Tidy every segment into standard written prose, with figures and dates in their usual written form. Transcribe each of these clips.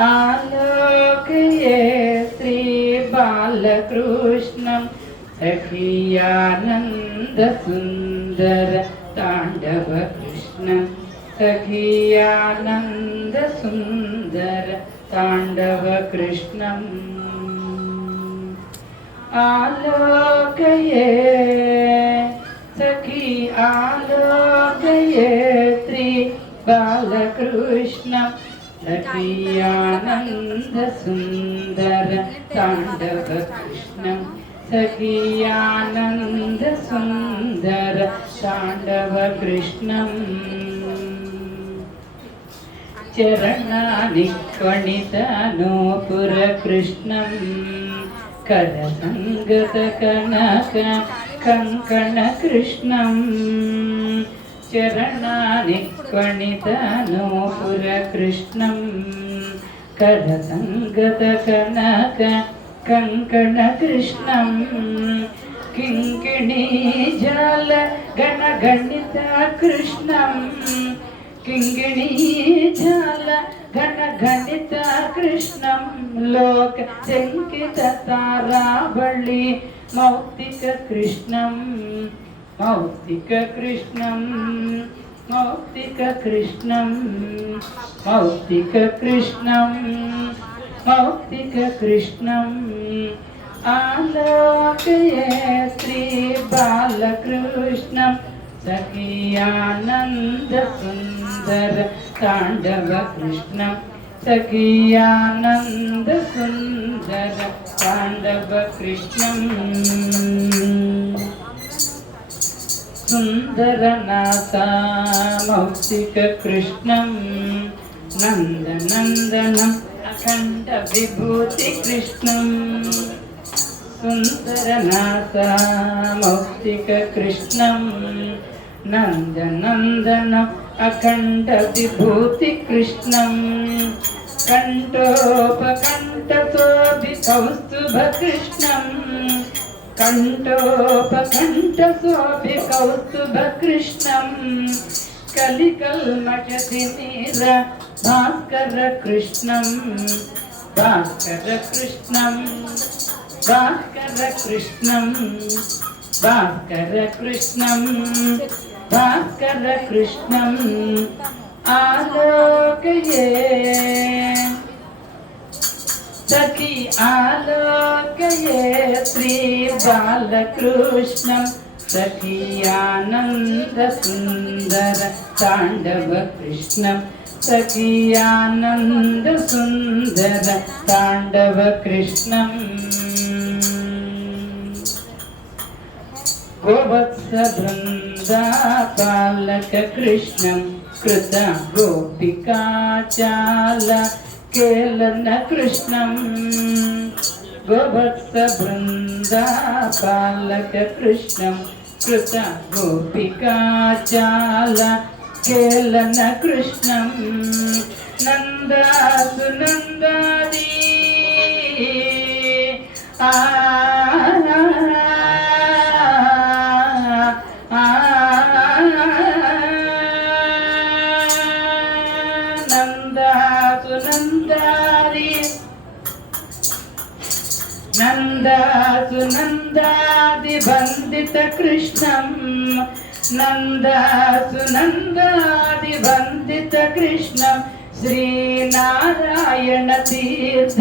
आलोकये श्री बालकृष्णं सखियानंद सुंदर तांडव कृष्णं सखियानंद सुंदर तांडव कृष्णं आलोकये सखी आलोकये श्री बालकृष्णं सखियानंद सुंदर तांडव कृष्णं सखियानंद सुंदर तांडव कृष्णं चरणानि क्वणितनूपुर कृष्णं करसंगत कनक कंकण कृष्णं चरणानि क्वणितनूपुर कृष्णं करसंगत कनक कंकण कृष्णं किंकिणी जल गण गणित कृष्णं किंकिणी जल गण गणित कृष्णं लोक शंकित तारावली मौक्तिक कृष्णं मौक्तिक कृष्णं मौक्तिक कृष्णं मौक्तिक कृष्णं मौक्तिक कृष्णं आलोकये श्री बालकृष्णं सखियानंद सुंदर तांडव कृष्णं सखियानंद सुंदर तांडव कृष्णं सुंदरनाथा मौक्तिक कृष्णं नंदनंदनं अखंड विभूति कृष्णं सुंदरनाथा मौक्तिक कृष्णं नंदनंदनं अखंड विभूति कृष्णं कंठोपकंठशोभिकौस्तुभ कृष्णं कंठोपकंठशोभिकौस्तुभ कृष्णं कलिकल्मषतिमिर भास्कर कृष्णं भास्कर कृष्णं भास्कर कृष्णं भास्कर कृष्णं भास्कर कृष्णं आलोकये सखी आलोकये श्री बालकृष्णं सखियानंद सुंदर तांडव कृष्णं सखियानंद सुंदर तांडव कृष्णं गोवत्स वृंदापालक कृष्णं कृत गोपिकाचाल केलन कृष्णं गोवत्स वृंदापालक कृष्णं कृत गोपिकाचाल केलन कृष्णं नन्दासुनन्दादि नन्दासुनन्दादि वन्दित कृष्णं नन्दासुनन्दादि वन्दित कृष्णं श्रीनारायण तीर्थ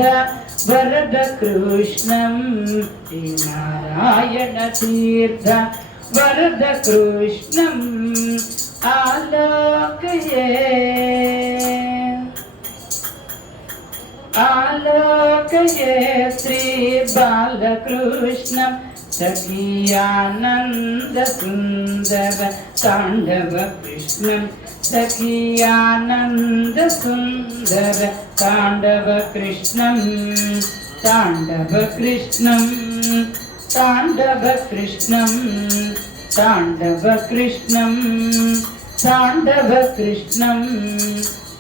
वरद कृष्णं श्रीनारायण तीर्थ वरद कृष्णं आलोकये आलोकये श्री बालकृष्णं सखियानंद सुंदर तांडव कृष्णं सखियानंद सुंदर तांडव कृष्णं तांडव कृष्णं तांडव कृष्णं तांडव कृष्णं तांडव कृष्णं